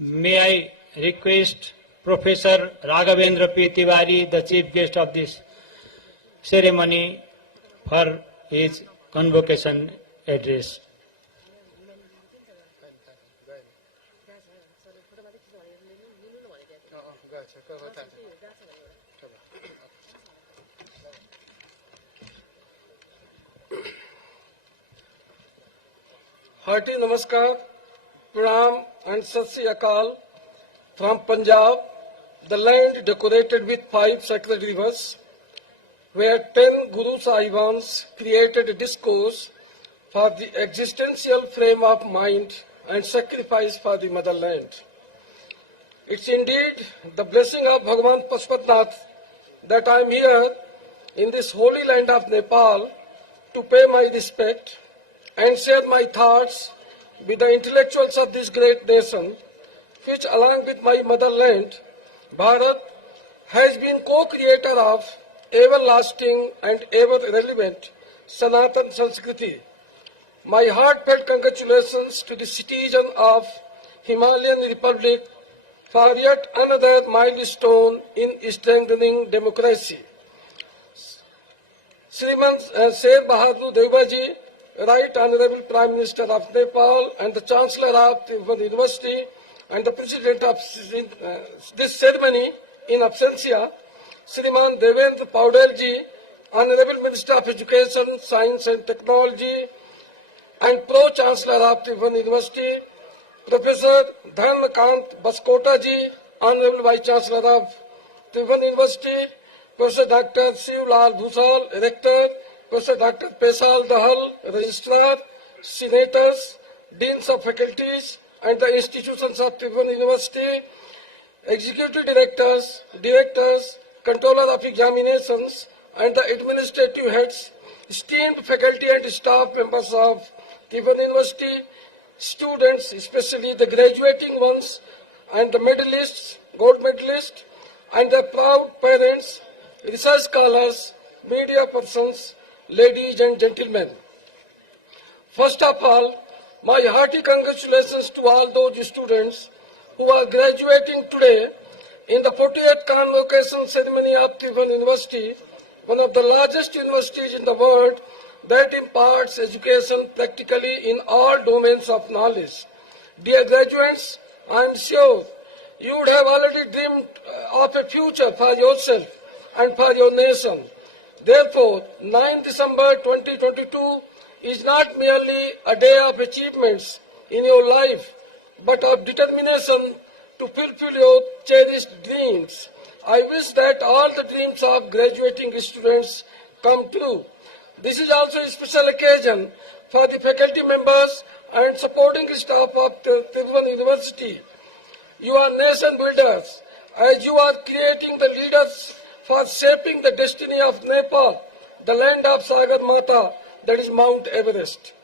May I request Professor Raghavendra P. Tiwari, the chief guest of this ceremony, for his convocation address. Hearty Namaskar, Pranam and Sat Sri Akal from Punjab, the land decorated with 5 sacred rivers, where 10 Guru Sahibans created a discourse for the existential frame of mind and sacrifice for the motherland. It's indeed the blessing of Bhagavan Pashupatinath that I am here in this holy land of Nepal to pay my respect and share my thoughts with the intellectuals of this great nation, which along with my motherland, Bharat, has been co-creator of everlasting and ever-relevant Sanatan Sanskriti. My heartfelt congratulations to the citizen of Himalayan Republic for yet another milestone in strengthening democracy. Sriman Sher Bahadur Deubaji, Right Honorable Prime Minister of Nepal and the Chancellor of Tribhuvan University and the President of this ceremony in absentia, Sriman Devendra Paudel-ji, Honorable Minister of Education, Science and Technology and Pro-Chancellor of Tribhuvan University, Professor Dharmakant Baskota-ji, Honorable Vice Chancellor of Tribhuvan University, Professor Dr. Shiv Lal Bhusal, Rector, Professor Dr. Pesal Dahal, Registrar, Senators, Deans of Faculties and the institutions of Tribhuvan University, Executive Directors, Directors, Controller of Examinations and the Administrative Heads, esteemed faculty and staff members of Tribhuvan University, students, especially the graduating ones and the medalists, gold medalists, and the proud parents, research scholars, media persons, ladies and gentlemen. First of all, my hearty congratulations to all those students who are graduating today in the 48th convocation ceremony of Tribhuvan University, one of the largest universities in the world that imparts education practically in all domains of knowledge. Dear graduates, I am sure you would have already dreamed of a future for yourself and for your nation. Therefore, 9 December 2022 is not merely a day of achievements in your life, but of determination to fulfill your cherished dreams. I wish that all the dreams of graduating students come true. This is also a special occasion for the faculty members and supporting staff of Tribhuvan University. You are nation builders, as you are creating the leaders for shaping the destiny of Nepal, the land of Sagar Mata, that is Mount Everest.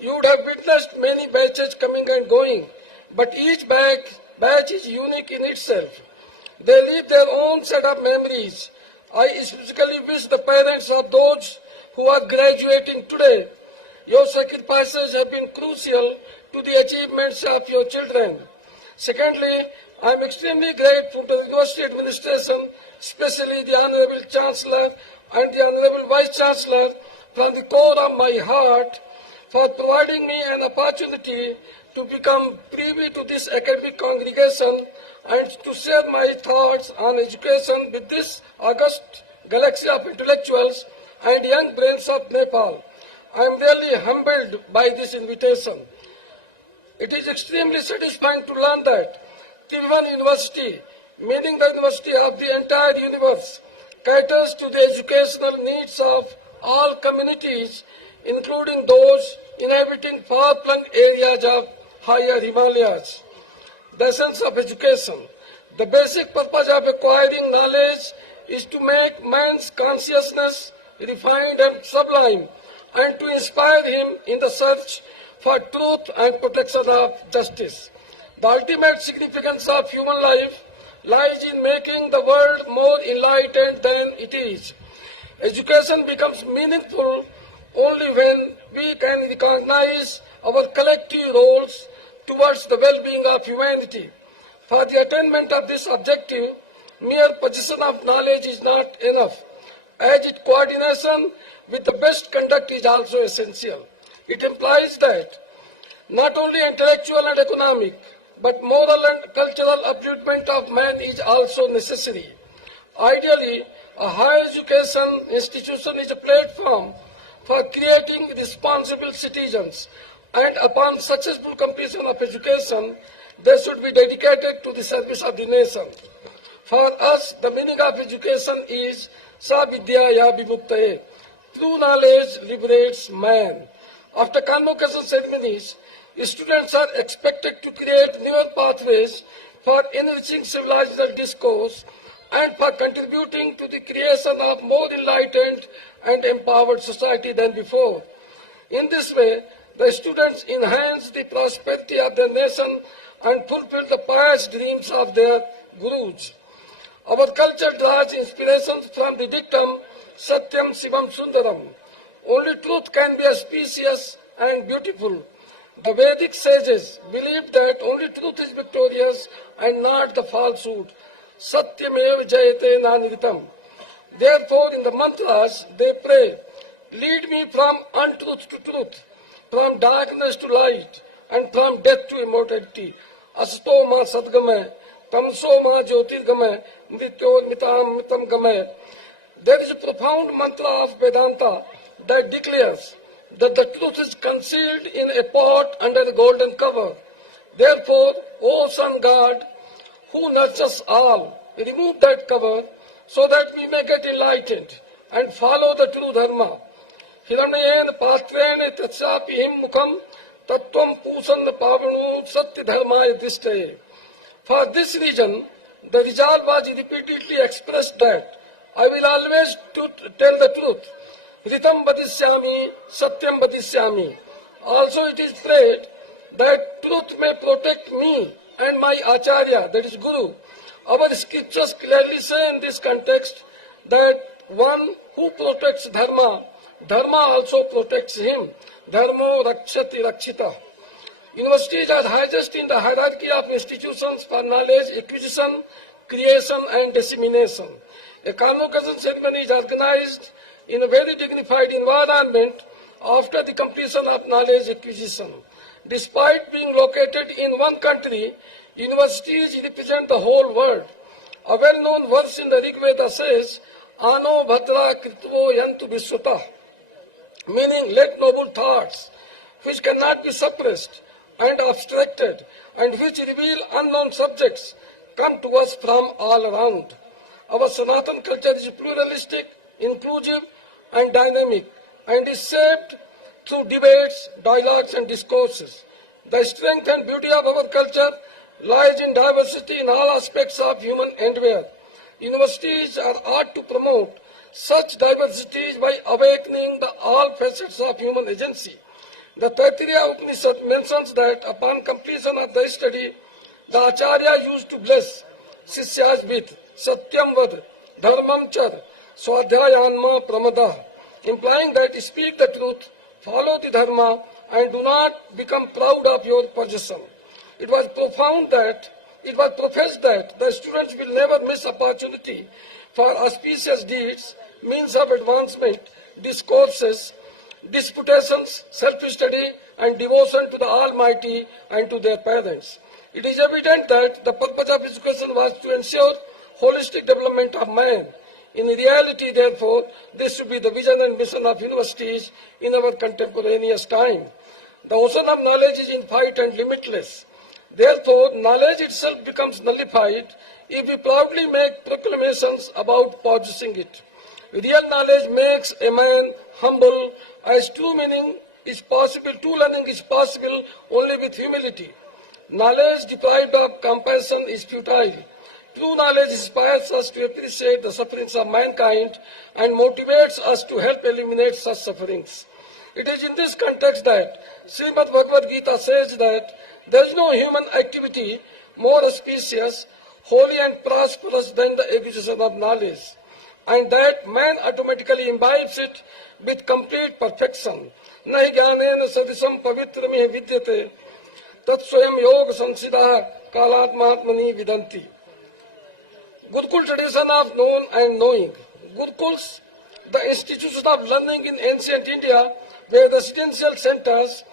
You would have witnessed many batches coming and going, but each batch is unique in itself. They leave their own set of memories. I specifically wish the parents of those who are graduating today, your sacrifices have been crucial to the achievements of your children. Secondly, I am extremely grateful to the University Administration, especially the Honorable Chancellor and the Honorable Vice Chancellor from the core of my heart for providing me an opportunity to become privy to this academic congregation and to share my thoughts on education with this august galaxy of intellectuals and young brains of Nepal. I am really humbled by this invitation. It is extremely satisfying to learn that Tribhuvan University, meaning the university of the entire universe, caters to the educational needs of all communities, including those inhabiting far-flung areas of higher Himalayas. The essence of education, the basic purpose of acquiring knowledge is to make man's consciousness refined and sublime and to inspire him in the search for truth and protection of justice. The ultimate significance of human life lies in making the world more enlightened than it is. Education becomes meaningful only when we can recognize our collective roles towards the well-being of humanity. For the attainment of this objective, mere possession of knowledge is not enough, as its coordination with the best conduct is also essential. It implies that not only intellectual and economic, but moral and cultural upliftment of man is also necessary. Ideally, a higher education institution is a platform for creating responsible citizens, and upon successful completion of education, they should be dedicated to the service of the nation. For us, the meaning of education is Sa Vidya Ya Vimuktaye. True knowledge liberates man. After convocation ceremonies, students are expected to create newer pathways for enriching civilizational discourse and for contributing to the creation of more enlightened and empowered society than before. In this way, the students enhance the prosperity of their nation and fulfill the pious dreams of their gurus. Our culture draws inspirations from the dictum Satyam Shivam Sundaram. Only truth can be auspicious and beautiful. The Vedic sages believed that only truth is victorious and not the falsehood. Satyamev Jayate Nanritam. Therefore, in the mantras, they pray, lead me from untruth to truth, from darkness to light, and from death to immortality. Asto ma sadgame, tamso ma jyotirgame, mrityor mitam mitam game. There is a profound mantra of Vedanta that declares that the truth is concealed in a pot under the golden cover. Therefore, O Sun God, who nurtures all, remove that cover so that we may get enlightened and follow the true dharma. Hiranyen patrene tatsapi him mukham tattvam pusan pavanu satya dharmaya dishtaye. For this reason, the resolve was repeatedly expressed that I will always tell the truth. Ritam vadisyami, satyam vadisyami. Also it is prayed that truth may protect me and my acharya, that is Guru. Our scriptures clearly say in this context that one who protects dharma, dharma also protects him. Dharmo rakshati rakshita. Universities are highest in the hierarchy of institutions for knowledge acquisition, creation and dissemination. A convocation ceremony is organized in a very dignified environment after the completion of knowledge acquisition. Despite being located in one country, universities represent the whole world. A well-known verse in the Rig Veda says, Ano Bhadra Kritvo Yantu Vishwata, meaning let noble thoughts, which cannot be suppressed and abstracted, and which reveal unknown subjects, come to us from all around. Our Sanatan culture is pluralistic, inclusive, and dynamic, and is shaped through debates, dialogues, and discourses. The strength and beauty of our culture lies in diversity in all aspects of human endeavor. Universities are ought to promote such diversities by awakening the all facets of human agency. The Taittiriya Upanishad mentions that upon completion of the study, the Acharya used to bless Sishyas with Satyam Vad, Dharmam Char, Swadhyayanma Pramada, implying that speak the truth, follow the Dharma, and do not become proud of your possession. It was professed that the students will never miss opportunity for auspicious deeds, means of advancement, discourses, disputations, self-study, and devotion to the Almighty and to their parents. It is evident that the purpose of education was to ensure holistic development of man. In reality, therefore, this should be the vision and mission of universities in our contemporaneous time. The ocean of knowledge is infinite and limitless. Therefore, knowledge itself becomes nullified if we proudly make proclamations about possessing it. Real knowledge makes a man humble, as true learning is possible only with humility. Knowledge deprived of compassion is futile. True knowledge inspires us to appreciate the sufferings of mankind and motivates us to help eliminate such sufferings. It is in this context that Srimad Bhagavad Gita says that there is no human activity more auspicious, holy and prosperous than the acquisition of knowledge, and that man automatically imbibes it with complete perfection. Nai jnanena sadisam pavitram vidyate tat swayam yoga samsiddha Kalat Mahatmani Vidanti. Gurukul tradition of known and knowing. Gurukuls, the institutions of learning in ancient India, were residential centers.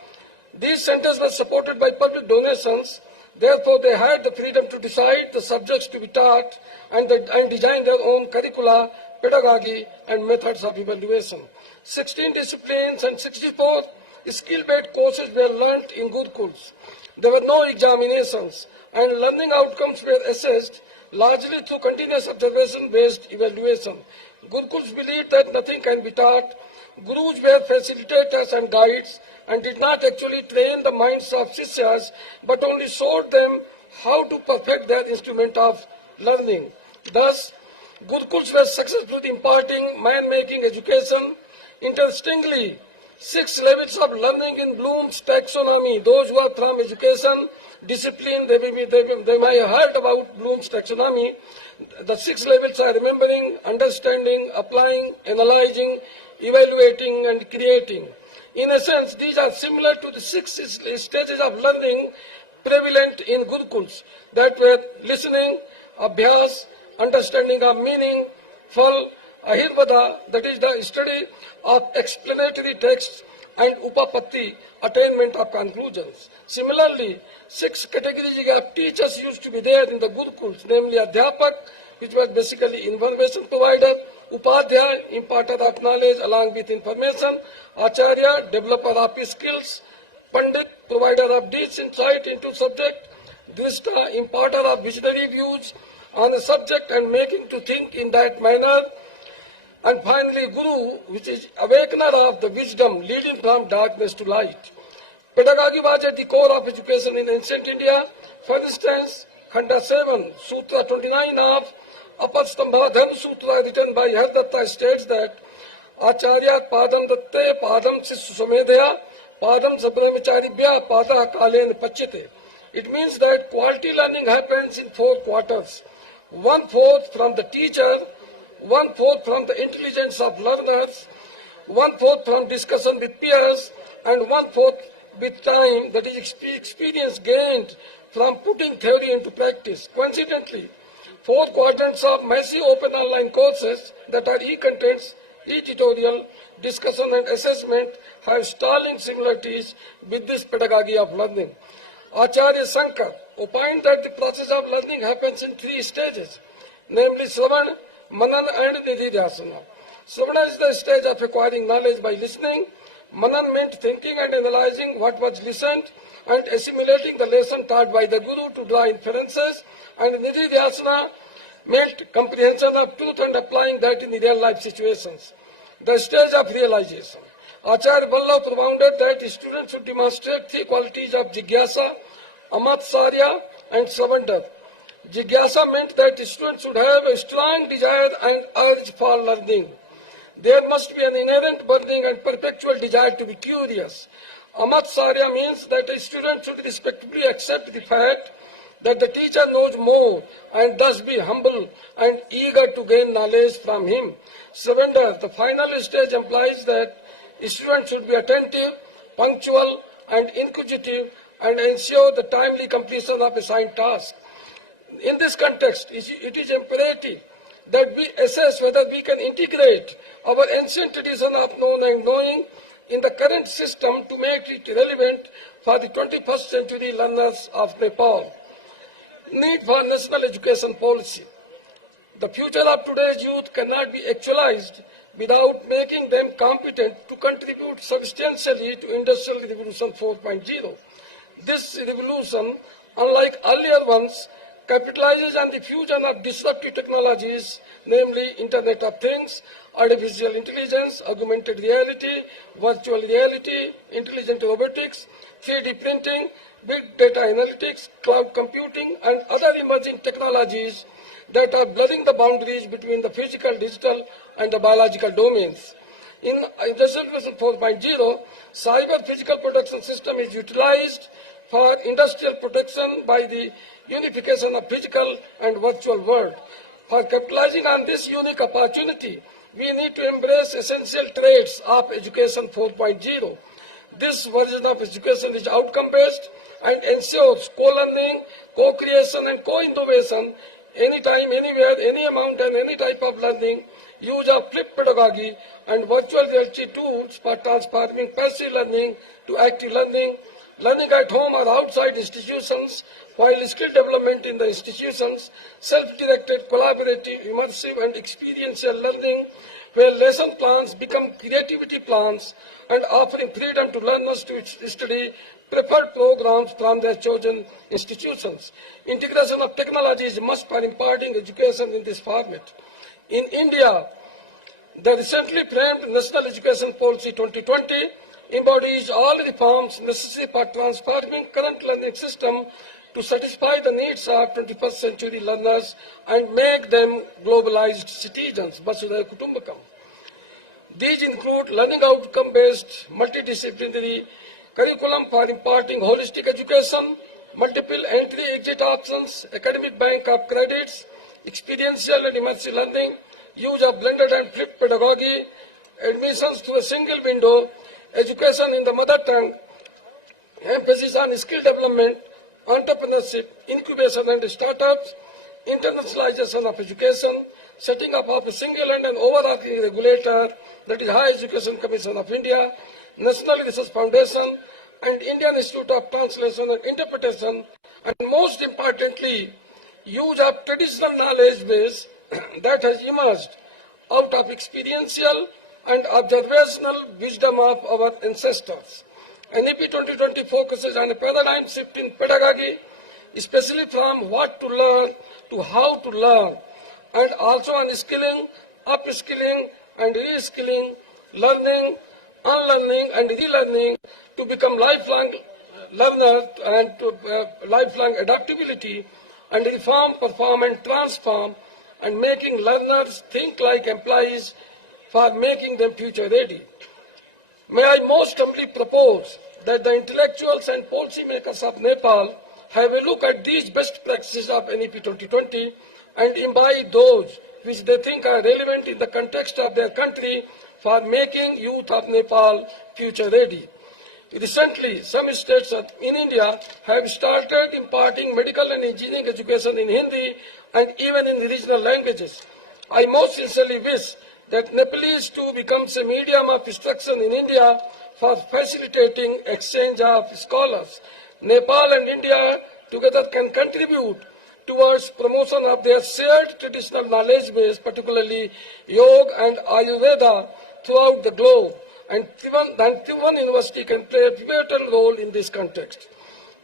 These centers were supported by public donations. Therefore, they had the freedom to decide the subjects to be taught and design their own curricula, pedagogy, and methods of evaluation. 16 disciplines and 64 skill-based courses were learnt in Gurukuls. There were no examinations, and learning outcomes were assessed largely through continuous observation-based evaluation. Gurukuls believed that nothing can be taught. Gurus were facilitators and guides and did not actually train the minds of Sishyas, but only showed them how to perfect their instrument of learning. Thus, Gurukuls were successful in imparting man-making education. Interestingly, 6 levels of learning in Bloom's taxonomy. Those who are from education discipline, they may have heard about Bloom's taxonomy. The 6 levels are remembering, understanding, applying, analyzing, evaluating, and creating. In a sense, these are similar to the 6 stages of learning prevalent in Gurukuls that were listening, abhyas, understanding of meaning, phal, ahirvada, that is the study of explanatory texts, and upapatti, attainment of conclusions. Similarly, 6 categories of teachers used to be there in the Gurukuls, namely Adhyapak, which was basically information provider, Upadhyay, imparter of knowledge along with information, Acharya, developer of skills, Pandit, provider of deep insight into subject, Drishta, imparter of visionary views on a subject and making to think in that manner, and finally Guru, which is awakener of the wisdom leading from darkness to light. Pedagogy was at the core of education in ancient India. For instance, Khanda 7, Sutra 29 of Apastambha Dharma Sutra written by Hardatta states that Acharya Padam Datte Padam Sisumedaya Padam Sabrahmacharibhya Pada Kalen Pachite. It means that quality learning happens in 4 quarters. 1/4 from the teacher, 1/4 from the intelligence of learners, 1/4 from discussion with peers, and 1/4 with time, that is experience gained from putting theory into practice. Coincidentally, 4 quadrants of massive open online courses that are e-contents, e-tutorial, discussion and assessment have startling similarities with this pedagogy of learning. Acharya Shankar opined that the process of learning happens in 3 stages, namely Shravan, Manan and Nididhyasana. Shravana is the stage of acquiring knowledge by listening. Manan meant thinking and analyzing what was listened and assimilating the lesson taught by the Guru to draw inferences. And Nididhyasana meant comprehension of truth and applying that in real life situations. The stage of realization. Acharya Vallabh propounded that students should demonstrate 3 qualities of Jigyasa, Amatsarya, and Savandar. Jigyasa meant that students should have a strong desire and urge for learning. There must be an inherent burning and perpetual desire to be curious. Amatsarya means that a student should respectfully accept the fact that the teacher knows more and thus be humble and eager to gain knowledge from him. Surrender, the final stage, implies that students should be attentive, punctual, and inquisitive and ensure the timely completion of assigned tasks. In this context, it is imperative that we assess whether we can integrate our ancient tradition of known and knowing in the current system to make it relevant for the 21st century learners of Nepal. Need for national education policy. The future of today's youth cannot be actualized without making them competent to contribute substantially to Industrial Revolution 4.0. This revolution, unlike earlier ones, capitalizes on the fusion of disruptive technologies, namely Internet of Things, artificial intelligence, augmented reality, virtual reality, intelligent robotics, 3D printing, big data analytics, cloud computing, and other emerging technologies that are blurring the boundaries between the physical, digital, and the biological domains. In Industrial Revolution 4.0, cyber physical protection system is utilized for industrial protection by the unification of physical and virtual world. For capitalizing on this unique opportunity, we need to embrace essential traits of Education 4.0. This version of education is outcome-based and ensures co-learning, co-creation and co-innovation anytime, anywhere, any amount and any type of learning, use of flipped pedagogy and virtual reality tools for transforming passive learning to active learning, learning at home or outside institutions, while skill development in the institutions, self-directed, collaborative, immersive and experiential learning, where lesson plans become creativity plans and offering freedom to learners to study preferred programs from their chosen institutions. Integration of technology is a must for imparting education in this format. In India, the recently framed National Education Policy 2020 embodies all reforms necessary for transforming current learning system to satisfy the needs of 21st century learners and make them globalized citizens. Vasudhaiva Kutumbakam. These include learning outcome-based, multidisciplinary curriculum for imparting holistic education, multiple entry-exit options, academic bank of credits, experiential and immersive learning, use of blended and flipped pedagogy, admissions through a single window, education in the mother tongue, emphasis on skill development, entrepreneurship, incubation and startups, internationalization of education, setting up of a single and an overarching regulator, that is Higher Education Commission of India, National Research Foundation, and Indian Institute of Translation and Interpretation, and most importantly, use of traditional knowledge base that has emerged out of experiential and observational wisdom of our ancestors. NEP 2020 focuses on a paradigm shift in pedagogy, especially from what to learn to how to learn, and also on skilling, upskilling and reskilling, learning, unlearning and relearning to become lifelong learner and to lifelong adaptability and reform, perform and transform, and making learners think like employees for making them future ready. May I most humbly propose that the intellectuals and policymakers of Nepal have a look at these best practices of NEP 2020 and imbibe those which they think are relevant in the context of their country for making youth of Nepal future ready. Recently, some states in India have started imparting medical and engineering education in Hindi and even in regional languages. I most sincerely wish that Nepalese too becomes a medium of instruction in India for facilitating exchange of scholars. Nepal and India together can contribute towards promotion of their shared traditional knowledge base, particularly Yoga and Ayurveda, throughout the globe. And Tribhuvan University can play a pivotal role in this context.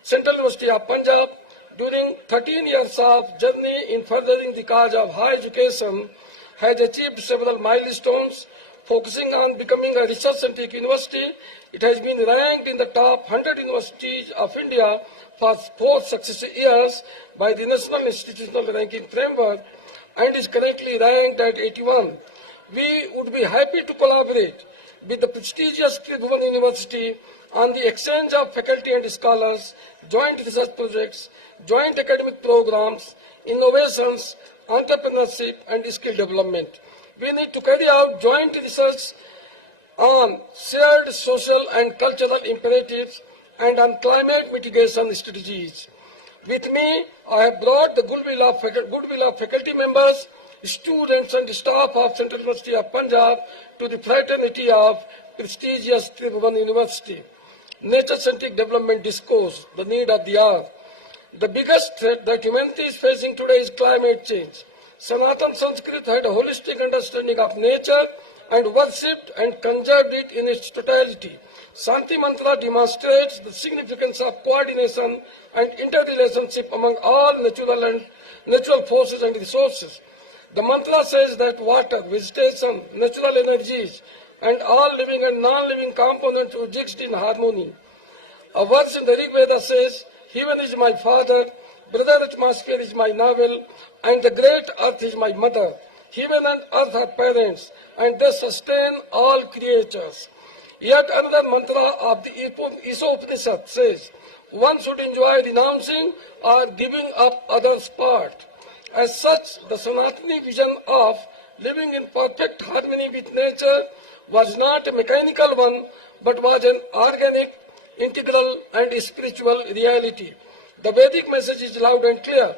Central University of Punjab, during 13 years of journey in furthering the cause of higher education, has achieved several milestones, focusing on becoming a research-centric university. It has been ranked in the top 100 universities of India for 4 successive years by the National Institutional Ranking Framework and is currently ranked at 81. We would be happy to collaborate with the prestigious Tribhuvan University on the exchange of faculty and scholars, joint research projects, joint academic programs, innovations, entrepreneurship and skill development. We need to carry out joint research on shared social and cultural imperatives and on climate mitigation strategies. With me, I have brought the goodwill of faculty members, students and staff of Central University of Punjab to the fraternity of prestigious Tribhuvan University. Nature-centric development discourse, the need of the hour. The biggest threat that humanity is facing today is climate change. Sanatan Sanskrit had a holistic understanding of nature and worshipped and conserved it in its totality. Shanti Mantra demonstrates the significance of coordination and interrelationship among all natural forces and resources. The mantra says that water, vegetation, natural energies, and all living and non-living components exist in harmony. A verse in the Rig Veda says, "Heaven is my father, brother atmosphere is my navel, and the great earth is my mother. Heaven and earth are parents, and they sustain all creatures." Yet another mantra of the Ishopanishad says, "One should enjoy renouncing or giving up others' part." As such, the Sanatani vision of living in perfect harmony with nature, was not a mechanical one, but was an organic, integral, and spiritual reality. The Vedic message is loud and clear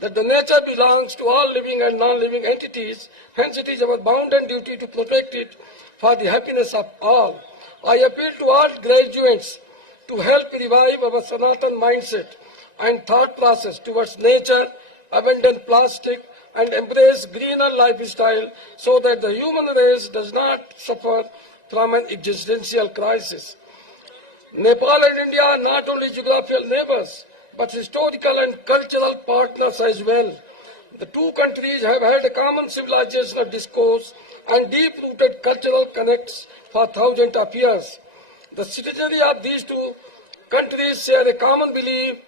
that the nature belongs to all living and non-living entities, hence it is our bounden duty to protect it for the happiness of all. I appeal to all graduates to help revive our Sanatan mindset and thought process towards nature, abandon plastic, and embrace greener lifestyle so that the human race does not suffer from an existential crisis. Nepal and India are not only geographical neighbors, but historical and cultural partners as well. The two countries have had a common civilizational discourse and deep-rooted cultural connects for thousands of years. The citizenry of these two countries share a common belief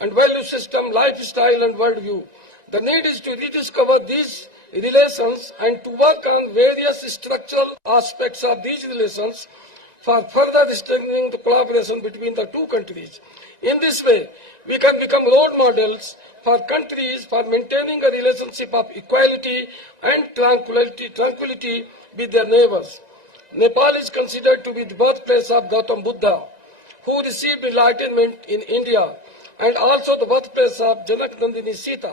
and value system, lifestyle, and worldview. The need is to rediscover these relations and to work on various structural aspects of these relations for further strengthening the collaboration between the two countries. In this way, we can become role models for countries for maintaining a relationship of equality and tranquility with their neighbors. Nepal is considered to be the birthplace of Gautam Buddha, who received enlightenment in India, and also the birthplace of Janak Nandini Sita.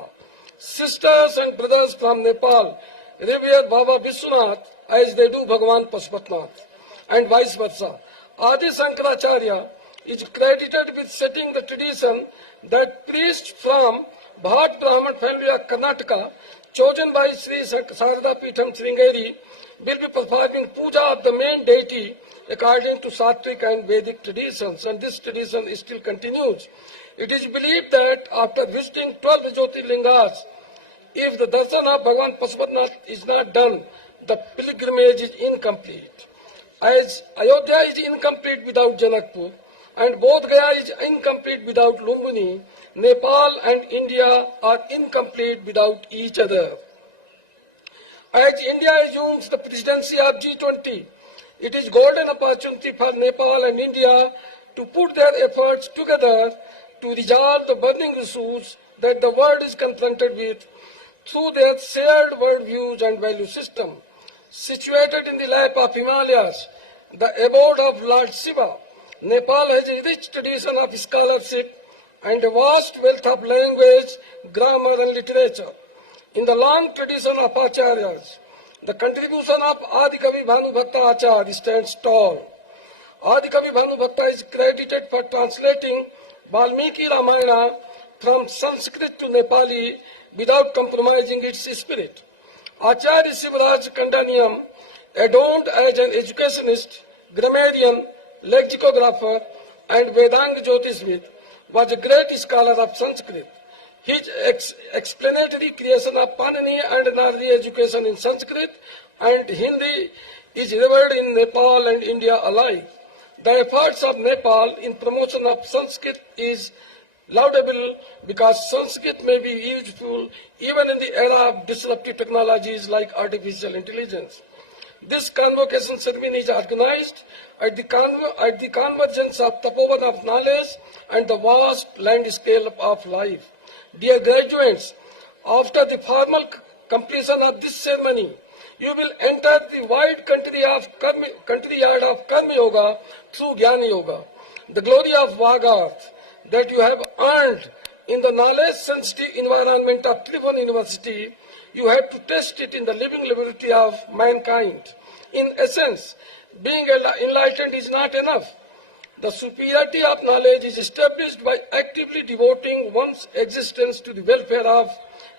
Sisters and brothers from Nepal revere Baba Vishwanath as they do Bhagavan Pashupatinath, and vice versa. Adi Shankaracharya is credited with setting the tradition that priests from Bhat Brahman family of Karnataka, chosen by Sri Sarada Pitham Sringeri, will be performing puja of the main deity according to Sattvic and Vedic traditions, and this tradition still continues. It is believed that after visiting 12 Jyotirlingas, if the darshan of Bhagavan Pashupatinath is not done, the pilgrimage is incomplete. As Ayodhya is incomplete without Janakpur, and Bodh Gaya is incomplete without Lumbini, Nepal and India are incomplete without each other. As India assumes the presidency of G20, it is golden opportunity for Nepal and India to put their efforts together to resolve the burning issues that the world is confronted with through their shared worldviews and value system. Situated in the lap of Himalayas, the abode of Lord Shiva, Nepal has a rich tradition of scholarship and a vast wealth of language, grammar and literature. In the long tradition of Acharyas, the contribution of Adikavi Bhanubhakta Acharya stands tall. Adikavi Bhanubhakta is credited for translating Valmiki Ramayana from Sanskrit to Nepali without compromising its spirit. Acharya Shivaraj Kandaniam, adorned as an educationist, grammarian, lexicographer, and Vedanga Jyotisvid, was a great scholar of Sanskrit. His explanatory creation of Panini and Nardi education in Sanskrit and Hindi is revered in Nepal and India alike. The efforts of Nepal in promotion of Sanskrit is laudable because Sanskrit may be useful even in the era of disruptive technologies like artificial intelligence. This convocation ceremony is organized at the convergence of Tapovan of knowledge and the vast landscape of life. Dear graduates, after the formal completion of this ceremony, you will enter the wide country yard of Karma Yoga through Jnana Yoga. The glory of Vagarth that you have earned in the knowledge-sensitive environment of Tribhuvan University, you have to test it in the living liberty of mankind. In essence, being enlightened is not enough. The superiority of knowledge is established by actively devoting one's existence to the welfare of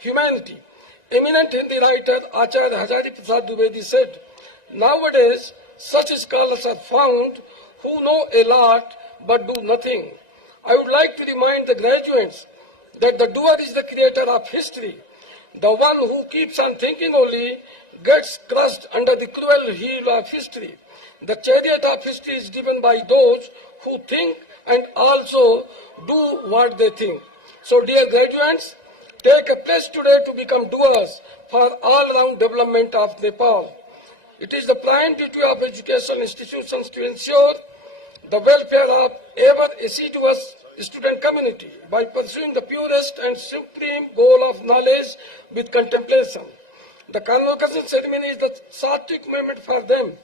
humanity. Eminent Hindi writer Acharya Hazari Prasad Dwivedi said, "Nowadays, such scholars are found who know a lot but do nothing." I would like to remind the graduates that the doer is the creator of history. The one who keeps on thinking only gets crushed under the cruel heel of history. The chariot of history is driven by those who think and also do what they think. So, dear graduates, take a pledge today to become doers for all-round development of Nepal. It is the prime duty of educational institutions to ensure the welfare of ever assiduous student community by pursuing the purest and supreme goal of knowledge with contemplation. The convocation ceremony is the Sattvic moment for them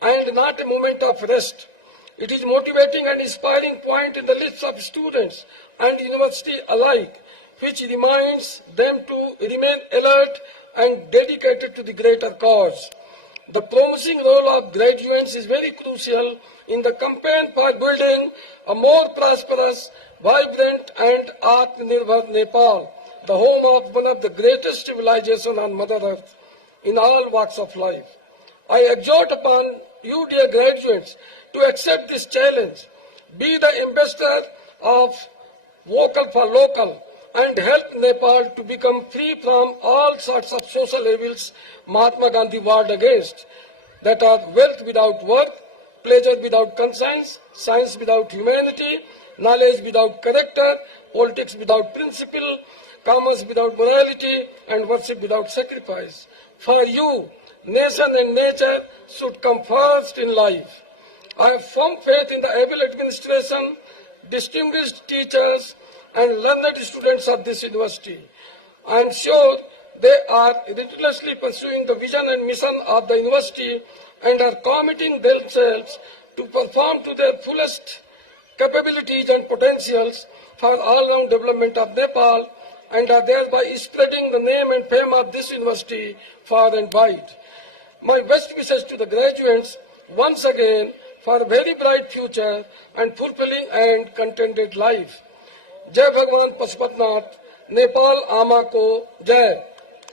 and not a moment of rest. It is motivating and inspiring point in the lips of students and university alike, which reminds them to remain alert and dedicated to the greater cause. The promising role of graduates is very crucial in the campaign for building a more prosperous, vibrant and Atmanirbhar Nepal, the home of one of the greatest civilizations on Mother Earth in all walks of life. I exhort upon you, dear graduates, to accept this challenge, be the ambassador of vocal for local, and help Nepal to become free from all sorts of social evils Mahatma Gandhi warned against, that are wealth without worth, pleasure without conscience, science without humanity, knowledge without character, politics without principle, commerce without morality, and worship without sacrifice. For you, nation and nature should come first in life. I have firm faith in the able administration, distinguished teachers, and learned students of this university. I am sure they are relentlessly pursuing the vision and mission of the university and are committing themselves to perform to their fullest capabilities and potentials for all-round development of Nepal, and are thereby spreading the name and fame of this university far and wide. My best wishes to the graduates once again for a very bright future and fulfilling and contented life. जय भगवान पशुपतिनाथ, नेपाल आमा को जय।